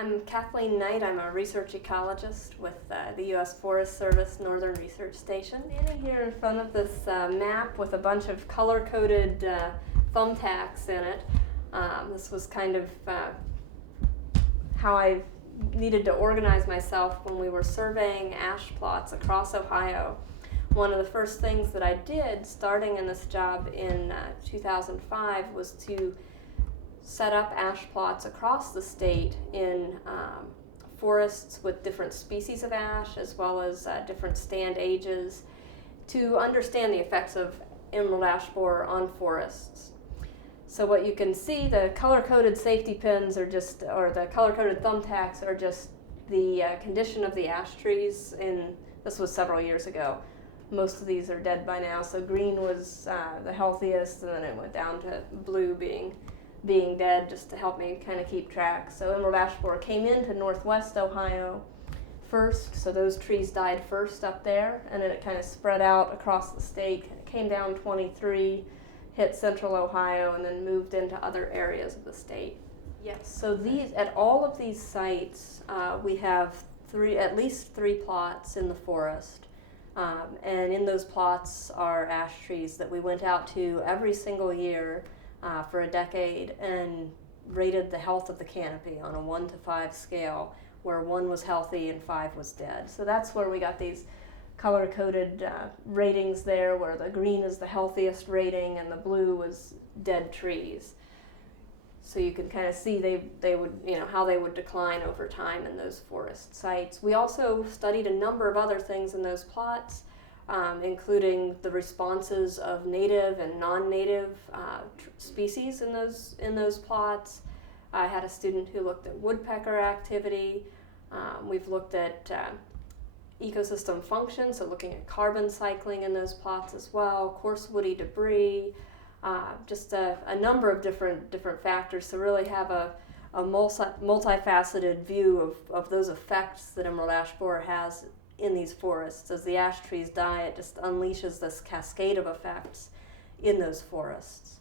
I'm Kathleen Knight. I'm a research ecologist with the U.S. Forest Service Northern Research Station. Standing here in front of this map with a bunch of color-coded thumbtacks in it. This was kind of how I needed to organize myself when we were surveying ash plots across Ohio. One of the first things that I did starting in this job in 2005 was to set up ash plots across the state in forests with different species of ash as well as different stand ages to understand the effects of emerald ash borer on forests. So what you can see, the color-coded safety pins or the color-coded thumbtacks are just the condition of the ash trees. This was several years ago. Most of these are dead by now, so green was the healthiest, and then it went down to blue being dead, just to help me kind of keep track. So emerald ash borer came into northwest Ohio first, so those trees died first up there, and then it kind of spread out across the state. It came down 23, hit central Ohio, and then moved into other areas of the state. Yes, so at all of these sites, we have at least three plots in the forest. And in those plots are ash trees that we went out to every single year for a decade and rated the health of the canopy on a 1 to 5 scale, where 1 was healthy and 5 was dead. So that's where we got these color-coded ratings there, where the green is the healthiest rating and the blue was dead trees. So you can kind of see they would, how they would decline over time in those forest sites. We also studied a number of other things in those plots, including the responses of native and non-native species in those plots. I had a student who looked at woodpecker activity. We've looked at ecosystem function, so looking at carbon cycling in those plots as well, coarse woody debris, just a number of different factors to really have a multifaceted view of those effects that emerald ash borer has in these forests. As the ash trees die, it just unleashes this cascade of effects in those forests.